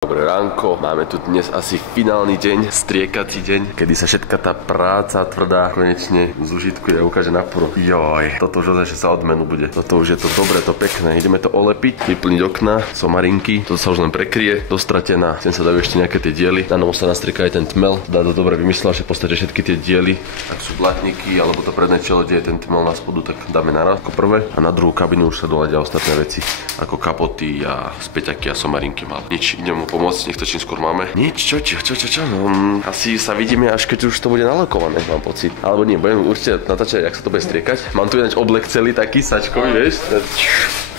Dobré ránko, máme tu dnes asi finálny deň, striekací deň, kedy sa všetka tá práca tvrdá konečne zužitkuje a ukáže na prú. Joj, toto už ozaj, že sa odmenu bude. Toto už je to dobre, to pekné. Ideme to olepiť, vyplniť okna, somarinky, toto sa už len prekrie, dostratená. Sem sa dajú ešte nejaké tie diely. Na novo sa nastrieka aj ten tmel. Dá to dobre vymyslel, že v podstate všetky tie diely, ak sú blatníky alebo to predné čelo, kde je ten tmel na spodu, tak dáme naraz ako prvé. A na druhú kabinu už sa doladia ostatné veci, ako kapoty a späťaky a somarinky mal. Nič, idem mu pomôcť, nech to čím skôr máme. Nič, čo? No, asi sa vidíme, až keď už to bude nalakované, mám pocit. Alebo nie, budem určite natáčať, jak sa to bude striekať. Mám tu ináč oblek celý taký sačkový, vieš?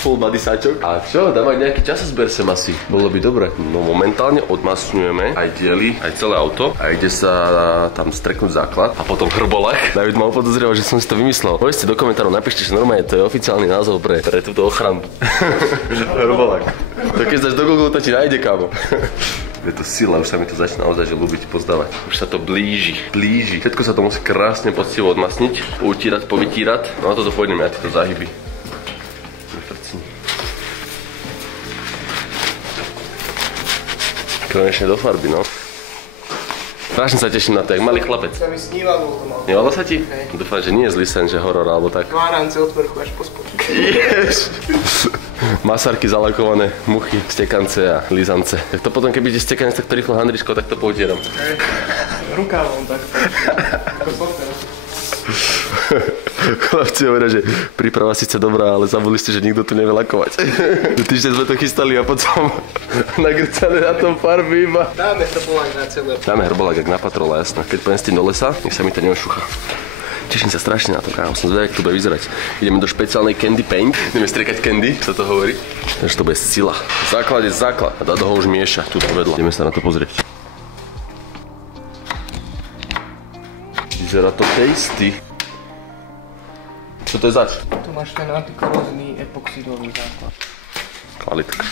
Full body sačok. A čo, dávať nejaký časozber sem asi. Bolo by dobre. No momentálne odmasňujeme aj diely, aj celé auto. A ide sa tam streknúť základ. A potom hrbolách. David mal podozrieval, že som si to vymyslel. Povedzte do komentárov, napíšte, že normálne to je oficiálny názov pre túto ochranu. Hrbolák. To keď dáš do Google, to ti nájde, kámo. Je to sila, už sa mi to začína naozaj ľúbiť, pozdávať. Už sa to blíži. Všetko sa to musí krásne poctivo odmasniť, poutírať, povytírať. No a toto pôjdeme, ja tieto záhyby. Konečne do farby, no. Strašne sa teším na to, jak malý chlapec. Sa mi snívalo to mal. Snívalo sa ti? Dúfam, že nie je zlý sen, že horor alebo tak. Várance od vrchu až po spodku. Jež. Masárky zalakované, muchy, stekance a lízance. Tak to potom, keby ide stekanie takto rýchlo handričkou, tak to poutieram. Rukávom tak. Ako software. Chlapci hovoria, že príprava síce dobrá, ale zabudli ste, že nikto tu nevie lakovať. Týždeň sme to chystali a potom nagrcané na tom farby iba. Dáme hrbolák na celé. Dáme hrbolák, jak na patrola, jasné. Keď pojem s tým do lesa, nech sa mi to neošucha. Teším sa strašne na to, kámo. Som zvedavý, jak to bude vyzerať. Ideme do špeciálnej candy paint. Ideme striekať candy, čo to hovorí. Takže to bude sila. Základ je základ. A Dado ho už mieša, tu vedľa. Ideme sa na to pozrieť. Vyzerá to tasty. Čo to je zač? Tu máš ten antikorózny epoxidový základ. Kvalitka.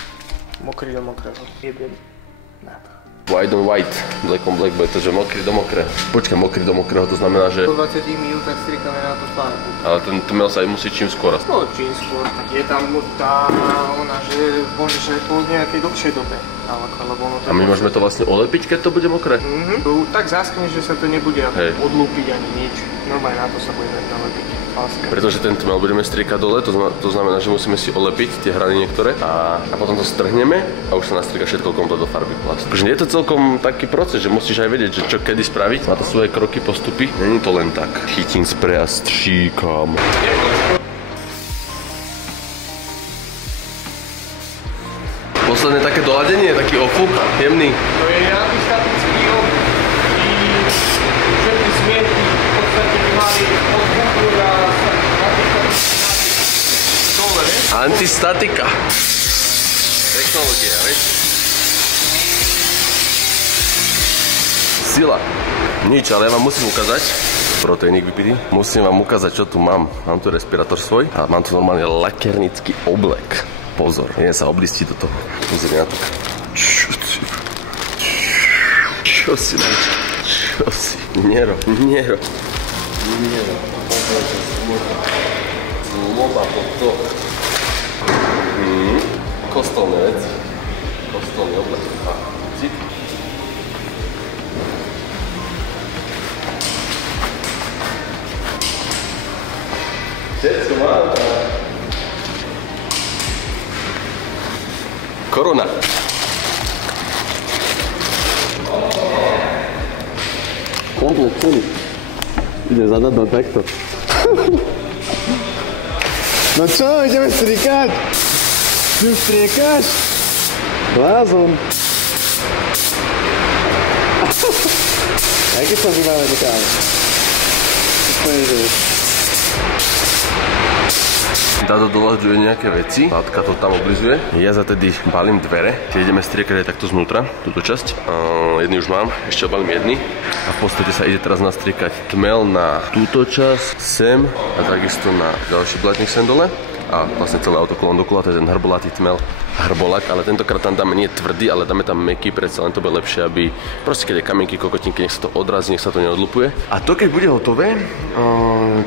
Mokrý do mokrého. Jebem na to. White on white, black on black, bude to, že mokrý do mokrého. Počkaj, mokrý do mokrého, to znamená, že... Po 20 minútach striekame na to farbu. Ale ten tmel sa aj musí čím skôr. No čím skôr, tak je tam tá ona, že môžeš aj po nejakej dlhšej dobe nalakať, lebo ono to... A my môžeme to vlastne olepiť, keď to bude mokré? Tak zaskne, že sa to nebude odlúpiť ani nič. Normálne na to sa budeme nalepiť. Pretože ten tmel budeme striekať dole, to znamená, že musíme si olepiť tie hrany niektoré a potom to strhneme a už sa nastrieka všetko komplet do farby plast. Takže je to celkom taký proces, že musíš aj vedieť, že čo kedy spraviť. Má to svoje kroky, postupy. Není to len tak. Chytím sprej a stříkam. Posledné také doladenie, taký ofúk, jemný. To je antistatický všetky smietky v podstate mali odfúkujú a Antistatika. Technológia, vieš? Sila. Nič, ale ja vám musím ukázať. Proteínik vypitý. Musím vám ukázať, čo tu mám. Mám tu respirátor svoj a mám tu normálne lakernický oblek. Pozor, idem sa oblistiť do toho. Pozor na to. Čo si dáš? Čo si? Nero. Zloba po to. Kostolné veci. Kostolný oblek. Cip. Všetko mám. Korona. Komplet celý. Ide zadať na takto. No čo, ideme striekať? Ty už striekaš? Blázon. Jaký sa vymáme do káva? Dado doľaďuje nejaké veci, látka to tam oblizuje. Ja za tedy balím dvere, tie ideme striekať aj takto znútra, túto časť. Jedný už mám, ešte obalím jedny. A v podstate sa ide teraz nastriekať tmel na túto časť, sem a takisto na ďalší blatník sem dole. A vlastne celé auto kolom dokola, to je ten hrbolatý tmel, hrbolák, ale tentokrát tam dáme nie tvrdý, ale dáme tam mäkký, predsa len to bude lepšie, aby proste keď je kamienky, kokotinky, nech sa to odrazí, nech sa to neodlupuje. A to keď bude hotové,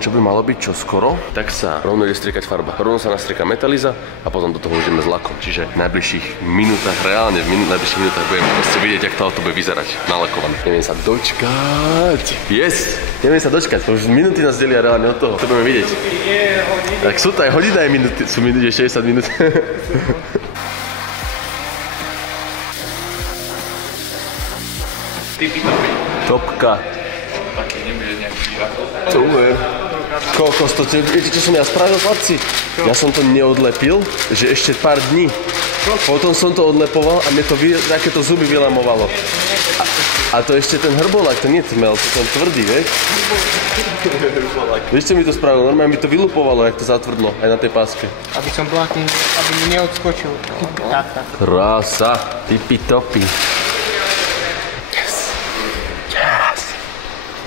čo by malo byť čoskoro, tak sa rovno ide striekať farba. Rovno sa nastrieka metaliza a potom do toho ideme s lakom. Čiže v najbližších minútach, reálne v najbližších minútach budeme proste vidieť, jak to auto bude vyzerať nalakované. Neviem sa dočkať. Yes! Neviem sa dočkať, už minúty nás delia reálne od toho. To budeme vidieť. Tak sú to aj hodina aj minúty, sú minúty 60 minút. Topka. Taký nebude nejaký výrazov. Super. Kokos, to viete, čo som ja spravil, chlapci? Ja som to neodlepil, že ešte pár dní. Potom som to odlepoval a mne to takéto zuby vylamovalo. A to ešte ten hrbolák, to nie tmel, to ten tvrdý, vieš? Vieš, čo mi to spravilo? Normálne mi to vylupovalo, jak to zatvrdlo, aj na tej páske. Aby som blátny, aby mi neodskočil. Tak. Krása, tipi-topi.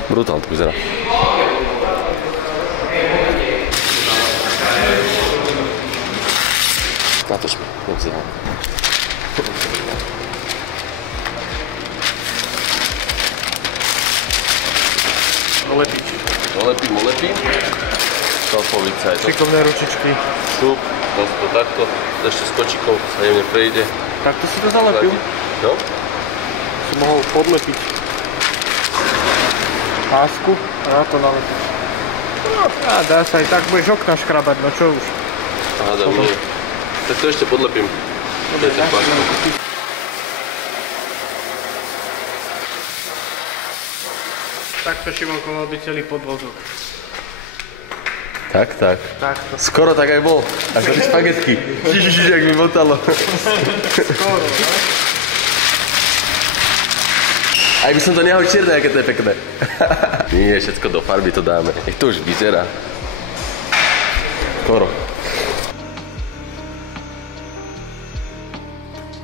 Brutálne to vyzerá. Natoč mi, nevzerám. Olepím. Šalpovica je to. Šikovné ručičky. Šup, to takto, ešte s kočikou sa jemne prejde. Takto si to zalepil? No. Si mohol podlepiť pásku a na to nalepiť. No, a dá sa aj tak, budeš okna škrabať, no čo už. Hádam, nie. Tak to ešte podlepím. Dobre, tak si nám kúpiť. Takto Šimonko mal byť celý podvozok. Tak. Takto. Skoro tak aj bol. Ako tie špagetky. Ježiš, jak mi motalo. Skoro, no? Aj by som to nehal čierne, aké to je pekné. Nie, všetko do farby to dáme. Jak to už vyzerá. Skoro.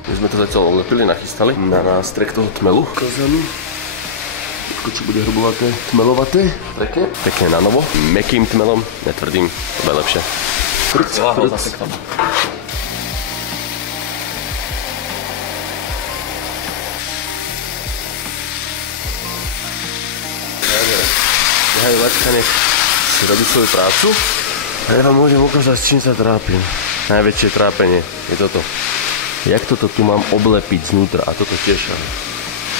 My sme to zatiaľ olepili, nachystali na nástrek toho tmelu. Kozami. Čo bude hrubovaté, tmelovaté. Pekne na novo. Mäkkým tmelom, netvrdým. To bude lepšie. Frc. Nechaj Vačka, nech si robí svoju prácu. A ja vám môžem ukázať, s čím sa trápim. Najväčšie trápenie je toto. Jak toto tu mám oblepiť znútra a toto tiež.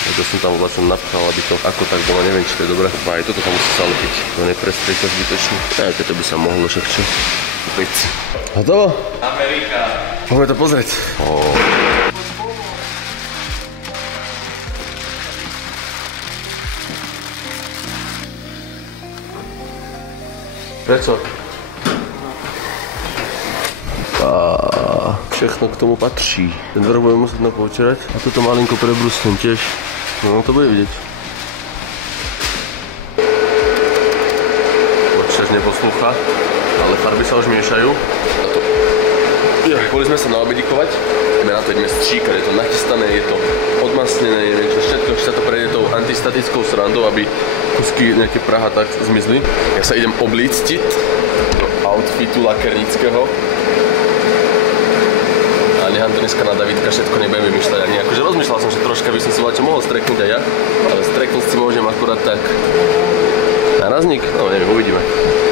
To som tam vlastne napchal, aby to ako tak bolo, neviem, či to je dobré. A aj toto tam musí sa lepiť. To neprestrieťa zbytočne. Aj toto by sa mohlo však čo. Opäť. Hotovo? Amerika. Môžeme to pozrieť. Prečo? Všechno k tomu patrí. Ten vrch budeme musieť napočerať. A toto malinko prebrusnem tiež. No to bude vidieť. Počítač neposlúcha, ale farby sa už miešajú. Boli sme sa naobedikovať. Ideme na to, ideme stříkať. Je to nachystané, je to odmasnené, neviem čo všetko. Sa to prejde tou antistatickou srandou, aby kusky nejaké praha tak zmizli. Ja sa idem oblíctiť do outfitu lakernického. Nechám to dneska na Davidka, všetko nebudem vymýšľať ani akože rozmýšľal som, že troška by som si čo mohol streknúť aj ja, ale streknúť si môžem akurát tak nárazník, no neviem, uvidíme,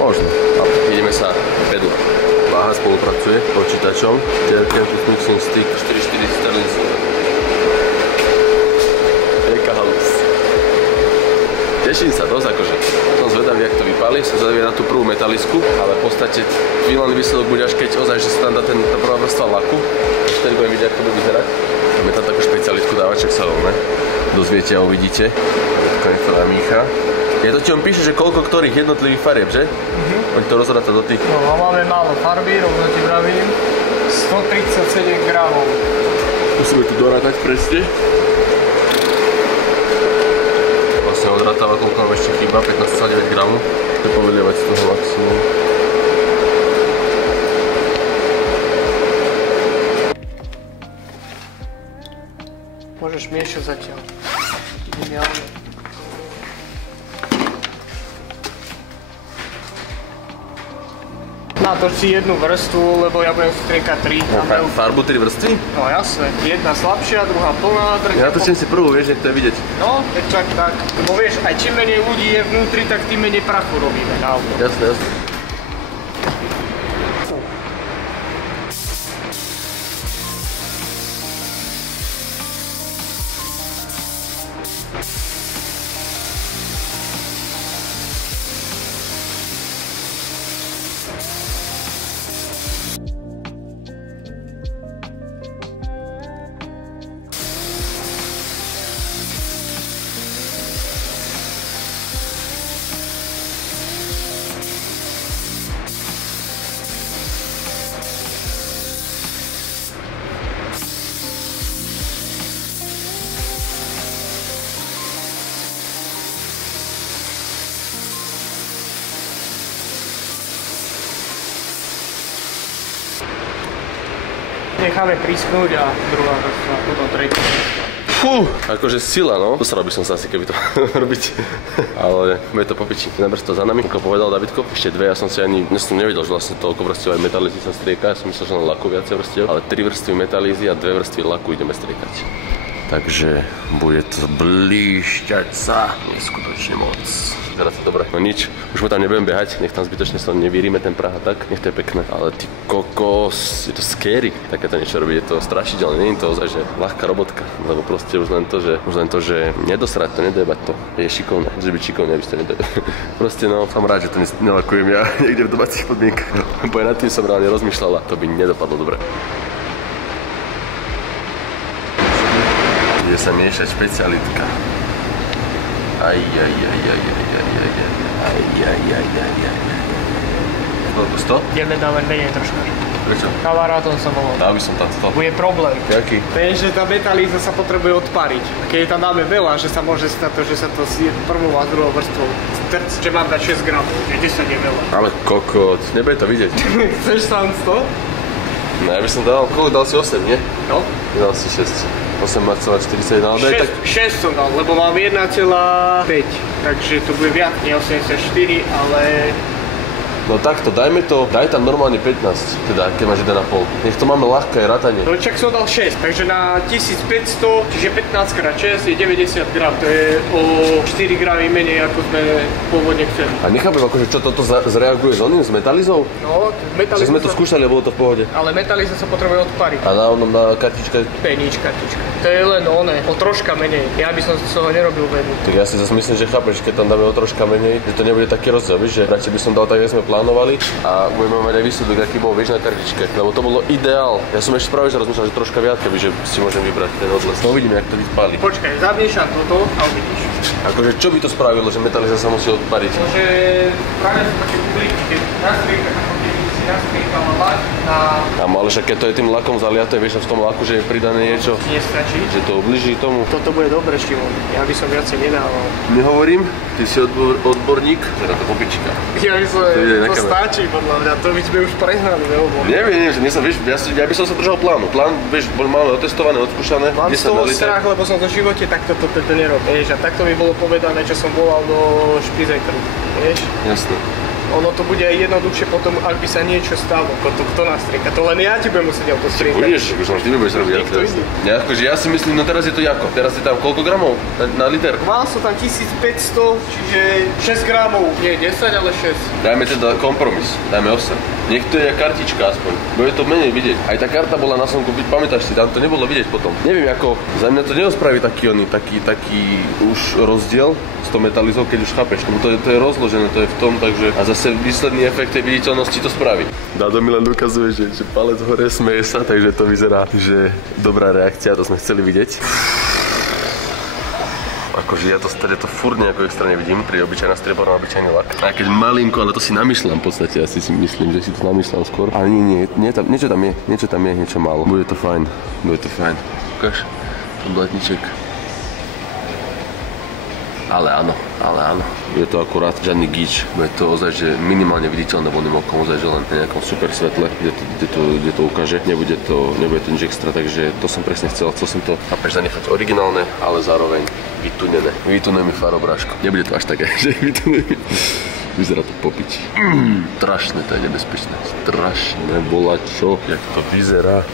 možno. A ideme sa pedu. Váha spolupracuje s počítačom, Terkentus Mixing Stick 440 Sterling. Eka halus. Teším sa dosť, akože som zvedavý, jak to vypáli, som zvedavý na tú prvú metalisku, ale v podstate finálny výsledok bude až keď ozaj, že sa tam dá tá prvá vrstva laku. Vtedy budem vidieť, ako to bude vyzerať. Budeme tam takú špecialitku dávať, čak sa rovne. Dozviete a uvidíte. Nech to namícha. Ja to ti on píše, že koľko ktorých jednotlivých farieb, že? Poď to rozhrátať do tých. No, máme málo farby, rovno ti vravím. 137 gramov. Musíme tu dorátať presne. Vlastne odrátava, koľko nám ešte chýba, 15,9 gramov. To je povelievať z toho maximum. Môžeš miešať zatiaľ. Geniálne. Natoč si jednu vrstvu, lebo ja budem striekať 3. Farbu 3 vrstvy? No jasné, jedna slabšia, druhá plná, tretia... Ja natočím si prvú, vieš, nech to je vidieť. No, tak. Lebo vieš, aj čím menej ľudí je vnútri, tak tým menej prachu robíme na auto. Jasné. Necháme prisknúť a druhá vrstva, potom tretia vrstva. Fú, akože sila, no. Postaral by som sa asi, keby to robiť. Ale bude to po piči. Najprv to za nami, ako povedal Davidko. Ešte dve, ja som nevedel, že vlastne toľko vrstiev aj metalízy sa strieka. Ja som myslel, že len laku viacej vrstiev. Ale 3 vrstvy metalízy a 2 vrstvy laku ideme striekať. Takže bude to blíšťať sa neskutočne moc. Teraz je dobré. No nič, už mu tam nebudem behať, nech tam zbytočne sa nevírime ten prah a tak, nech to je pekné. Ale ty kokos, je to scary, takéto niečo robiť, je to strašidelné, nie je to ozaj, že ľahká robotka, lebo proste už len to, že nedosrať to, nedojebať to, je šikovné, že byť šikovné, aby ste to nedojebať. Proste no, som rád, že to nelakujem ja niekde v domácich podmienkach, bo aj nad tým som reálne rozmýšľala, to by nedopadlo dobre. Ide sa miešať špecialitka. Koľko 100? Ideme dávať menej troška. Prečo? Kamarátom som bol. Dal by som tam 100. Bude problém. Jaký? Ten, že tá metalíza sa potrebuje odpariť. Keď tam dáme veľa, že sa môže stať to, že sa to zje prvou a druhou vrstvou. Že mám dať 6 gramov, že 10 je veľa. Ale kokot, nebude to vidieť. Chceš sám 100? No ja by som dal, koľko dal si 8, nie? No. Dal si 6. 8,41, ale daj tak... 6 som dal, lebo mám 1,5. Takže to bude viac, nie 84, ale... No takto, dajme to, daj tam normálne 15, teda keď máš 1,5. Nech to máme ľahké rátanie. No čak som dal 6, takže na 1500, čiže 15 x 6 je 90 gram, to je o 4 gramy menej, ako sme pôvodne chceli. A nechápem, akože čo toto zreaguje s oným, s metalizou? No, metaliza sme to skúšali a bolo to v pohode. Ale metaliza sa potrebuje odpariť. A na kartičke? Nič kartička. To je len oné, o troška menej. Ja by som z toho nerobil veľmi. Tak ja si zase myslím, že chápeš, keď tam dáme o troška menej, že to nebude taký rozdiel, vieš, že radšej by som dal tak, ako sme plánovali a budeme mať aj výsledok, aký bol, vieš, na kartičke, lebo to bolo ideál. Ja som ešte práve že rozmýšľal, že troška viac, kebyže si môžem vybrať ten odles. No uvidíme, jak to vyspáli. Počkaj, zamiešam toto a uvidíš. Akože čo by to spravilo, že metaliza sa musí odpariť? Môže práve sa také kublíky, keď nastriekať, ako keď si nastriekala lak na... Ale však keď to je tým lakom zaliaté, vieš, v tom laku, že je pridané niečo, nestačí. Že to ubliží tomu. Toto bude dobre, Šimon. Ja by som viacej nedával. Nehovorím, ty si odborník, teda to popička. Ja by som, to stačí, podľa mňa, to by sme už prehnali, nebo? Neviem, že ja by som sa držal plánu. Plán, vieš, máme otestované, odskúšané. Mám z toho strach, lebo som v živote takto nerobil, vieš, a takto mi bolo povedané, čo som volal do špizekru, vieš? Jasné. Ono to bude aj jednoduchšie potom, ak by sa niečo stalo, kto nastrieka. To len ja ti budem musieť auto striekať. Budeš, už ty nebudeš robiť. Ja si myslím, no teraz je to ako? Teraz je tam koľko gramov na liter? Mal som tam 1500, čiže 6 gramov. Nie 10, ale 6. Dajme teda kompromis, dajme 8. Nech to je kartička aspoň, bude to menej vidieť. Aj tá karta bola na slnku, pamätáš si, tam to nebolo vidieť potom. Neviem ako, za mňa to neospraví taký už rozdiel s tou metalizou, keď už chápeš, lebo to je rozložené, to je v tom, takže a zase výsledný efekt tej viditeľnosti to spraví. Dado mi len ukazuje, že palec hore smeje sa, takže to vyzerá, že dobrá reakcia, to sme chceli vidieť. Akože ja to furt nejako extra nevidím, pri obyčajná strieborná obyčajný lak. A keď malinko, ale to si namýšľam v podstate, asi si myslím, že si to namýšľam skôr. Ale nie, niečo tam je, niečo málo. Bude to fajn. Ukáž, ten blatníček. Ale áno. Je to akurát žiadny gíč. Bude to ozaj, že minimálne viditeľné voľným okom, ozaj, že len na nejakom super svetle, kde to ukáže. Nebude to nič extra, takže to som presne chcel. Chcel som to chápeš zanechať originálne, ale zároveň vytunené. Vytunený farobráško. Nebude to až také, že vytunený. Vyzerá to po piči. Strašné, to je nebezpečné. Strašné bolačo, jak to vyzerá.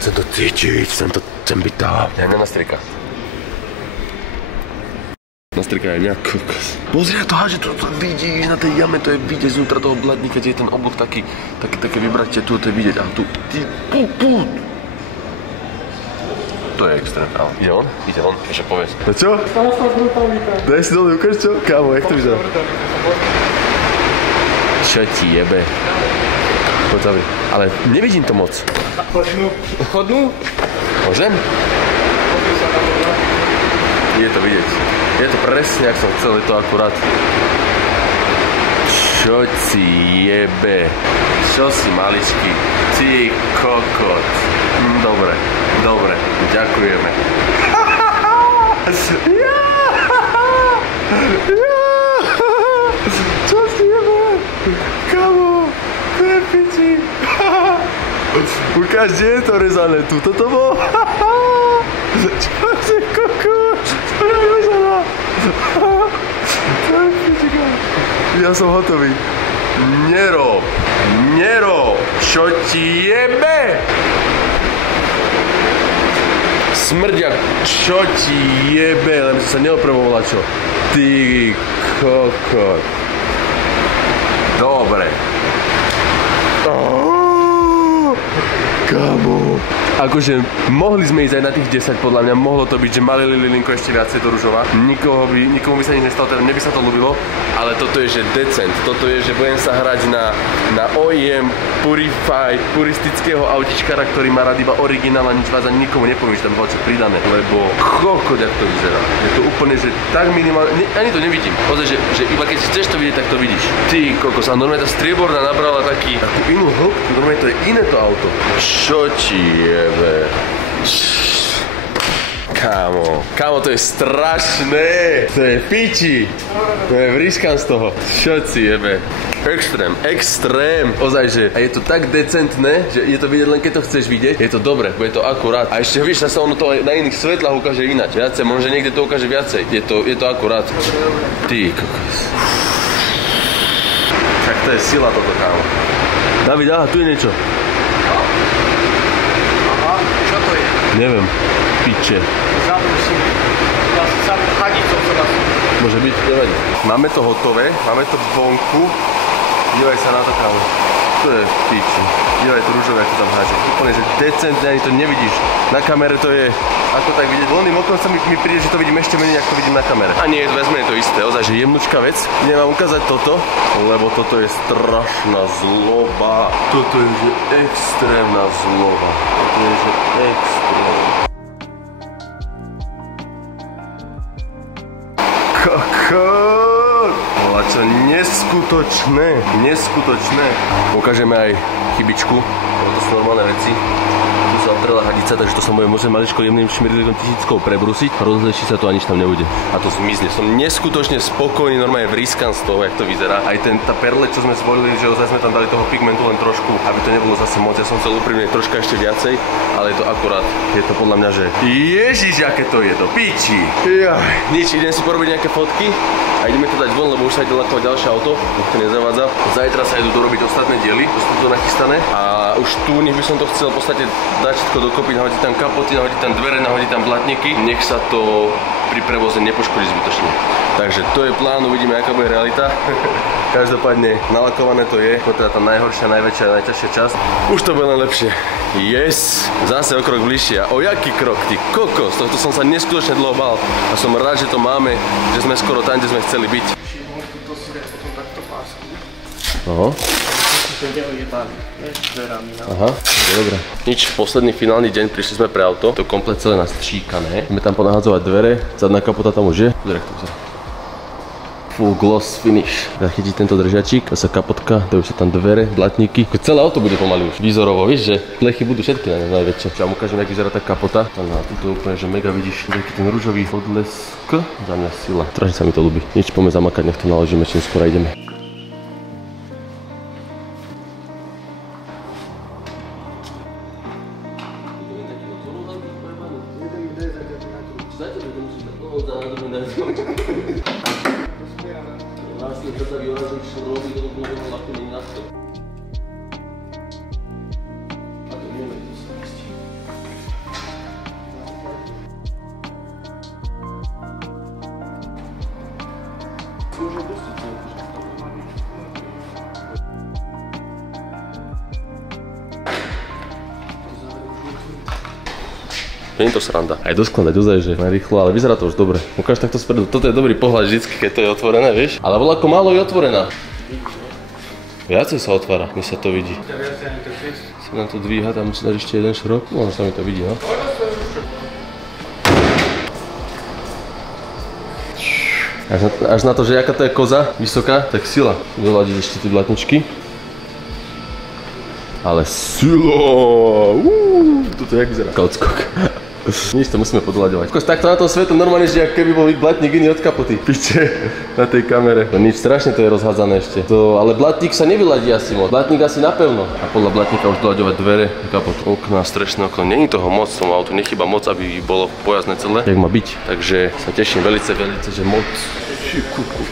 Chcem to cítiť, chcem byť tam. Ja mňa nastrieka. Nastrieka aj mňa, kokos. Pozri, to háže, to vidíš na tej jame, to je vidieť znútra toho blatníka, kde je ten oblok také vybratie, tu to je vidieť. A tu, ty, To je extrém, ale ide on, ešte povedz. No čo? Daj si dole, ukáž čo? Kámo, jak to vyzerá? Čo ti jebe? Poď zavri. Ale nevidím to moc. Chodnú? Môžem? Je to vidieť. Je to presne, jak som chcel, je to akurát. Čo ti jebe? Čo si maličký? Ty kokot. Dobre, ďakujeme. Čo si jebe? Kamo, to je piči. Ukáž, kde je to rezané? Tuto to bolo? Čo si kokot? To je rezaná. To je piči, kamo. Ja som hotový. Nerob. Čo ti jebe? Smrďak, čo ti jebe? Len sa neopravovala, čo? Ty kokot. Dobre. Kamo. Akože mohli sme ísť aj na tých 10, podľa mňa mohlo to byť, že mali lilinko ešte viacej do ružova. Nikomu by sa nič nestalo, teda mne by sa to ľúbilo, ale toto je, že decent. Toto je, že budem sa hrať na OEM puristického autičkara, ktorý má rád iba originál a nič vás ani nikomu nepoviem, že tam bolo čo pridané, lebo kokot, jak to vyzerá. Je to úplne, že tak minimálne, ani to nevidím. Ozaj, že iba keď chceš to vidieť, tak to vidíš. Ty kokos, a normálne tá strieborná nabrala takú inú hĺbku, normálne to je iné to auto. Čo ti jebe? Kámo, to je strašné. To je piči. To je vrískam z toho. Čo si jebe? Extrém. Ozaj, že a je to tak decentné, že je to vidieť len keď to chceš vidieť. Je to dobre, bude to akurát. A ešte vieš, sa ono to na iných svetlách ukáže ináč. Viacej, možno niekde to ukáže viacej. Je to akurát. Ty kokos. Tak to je sila toto, kámo. David, aha, tu je niečo. Aha, čo to je? Neviem. Piče. Zaprosím. Sa chadiť som sa. Môže byť, nevadí. Máme to hotové, máme to vonku. Dívaj sa na to, kámo. To je piči. Dívaj to rúžové, ako tam háže. Úplne, že decentne, ani to nevidíš. Na kamere to je, ako tak vidieť. Voľným okom sa mi príde, že to vidím ešte menej, ako to vidím na kamere. A nie, viac menej to isté. Ozaj, že jemnučká vec. Idem vám ukázať toto, lebo toto je strašná zloba. Toto je, že extrémna zloba. Toto je, že extrémna. Čo neskutočné. Ukážeme aj chybičku, to sú normálne veci. Tu sa otrela hadica, takže to sa môže maličko jemným šmirlikom tisíckou prebrusiť, rozleší sa to a nič tam nebude. A to zmizne. Som neskutočne spokojný, normálne vrískam z toho, jak to vyzerá. Aj tá perle, čo sme zvolili, že ozaj sme tam dali toho pigmentu len trošku, aby to nebolo zase moc. Ja som chcel úprimne troška ešte viacej, ale je to akurát. Je to podľa mňa, že ježiš, aké to je, to piči. Nič, idem si porobiť nejaké fotky. A ideme to dať von, lebo už sa ide lakovať ďalšie auto, už to nezavádza. Zajtra sa idú dorobiť ostatné diely, už sú to nachystané. A už tu, nech by som to chcel v podstate dať všetko dokopy, nahodiť tam kapoty, nahodiť tam dvere, nahodiť tam blatníky. Nech sa to pri prevoze nepoškodí zbytočne. Takže to je plán, uvidíme, aká bude realita. Každopádne nalakované to je, to je tá najhoršia, najväčšia, najťažšia časť. Už to bude len lepšie. Yes! Zase o krok bližšie. O jaký krok, ty kokos? Tohto som sa neskutočne dlho bál. A som rád, že to máme, že sme skoro tam, kde sme chceli byť. To si dať potom takto pásku. Aha. Aha, dobré. Nič, posledný finálny deň, prišli sme pre auto. To komplet celé nastříkané. Ideme tam ponahadzovať dvere, zadná kapota tam už je. Pozri, jak to vyzerá. Full gloss finish. Zachytí tento držačík, sa kapotka, dajú sa tam dvere, blatníky. Celé auto bude pomaly už výzorovo, víš, že plechy budú všetky na ne najväčšie. Čo vám ukážem, jak vyzerá tá kapota. Tam na tuto úplne, že mega vidíš, taký ten ružový odlesk. Za mňa sila. Strašne sa mi to ľúbi. Nič, poďme zamakať, nech to naložíme, čím skoro ideme. Nie je to sranda. Aj doskladať ozaj, že narýchlo, ale vyzerá to už dobre. Ukáž takto spredu. Toto je dobrý pohľad vždycky, keď to je otvorené, vieš? Ale voľako málo je otvorená. Viacej sa otvára, mi sa to vidí. Sa nám to dvíha, tam musí dať ešte jeden šrok. Možno sa mi to vidí, no. Až na to, že aká to je koza, vysoká, tak sila. Doladiť ešte tie blatničky. Ale sila! Toto jak vyzerá? Odskok. Nič, to musíme podľaďovať. Takto na tom svetu normálne, že ak keby bol blatník iný od kapoty. Piče, na tej kamere. No nič, strašne to je rozhádzané ešte. Ale blatník sa nevyladí asi moc. Blatník asi napevno. A podľa blatníka už doľaďovať dvere, kapot, okna, strešné okno. Není toho moc, tomu autu nechýba moc, aby bolo pojazdné celé. Jak má byť. Takže sa teším velice, že moc. Šikukus.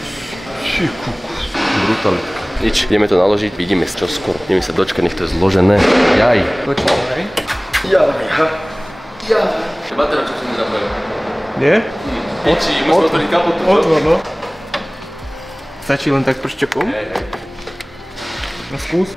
Brutalitka. Nič, ideme to naložiť, vidíme čo skoro. Ideme sa dočkať, nech to je zložené. Jaj. Počkaj. Jaj. Batera, čo som nezapojil. Nie? Piči, musím otvoriť kapotu. Otvor, no. Stačí len tak pršťokom? Hej. No skús.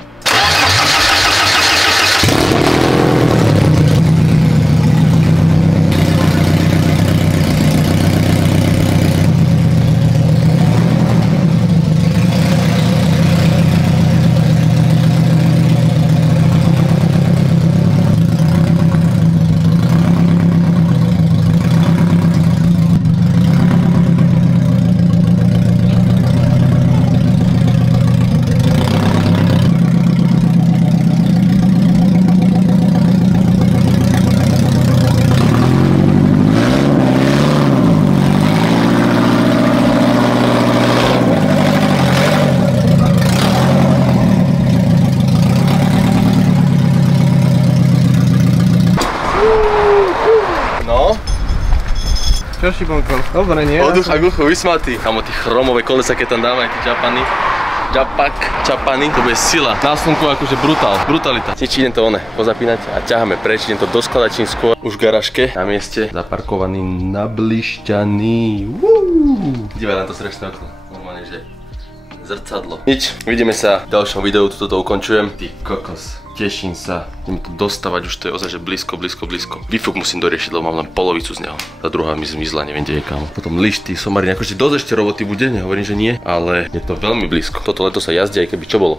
Čo šibonko? Dobre, nie? Oduch a guchu vysmatý. Kamo, tí chromové kolesa, keď tam dávajú, tí Japany. Čapany, to bude sila. Na slnku akože brutalita. Idem to pozapínať a ťaháme preč, idem to doskladať čím skôr. Už v garažke, na mieste, zaparkovaný, nablišťaný. Dívaj na to strešné okno. Normálne, že zrcadlo. Nič, vidíme sa v ďalšom videu, toto ukončujem. Ty kokos, teším sa. Idem to dostávať, už to je ozaj, že blízko. Výfuk musím doriešiť, lebo mám len polovicu z neho. Tá druhá mi zmizla, neviem, kde je kam. Potom lišty, somariny, akože dosť ešte roboty bude, nehovorím, že nie, ale je to veľmi blízko. Toto leto sa jazdí, aj keby čo bolo.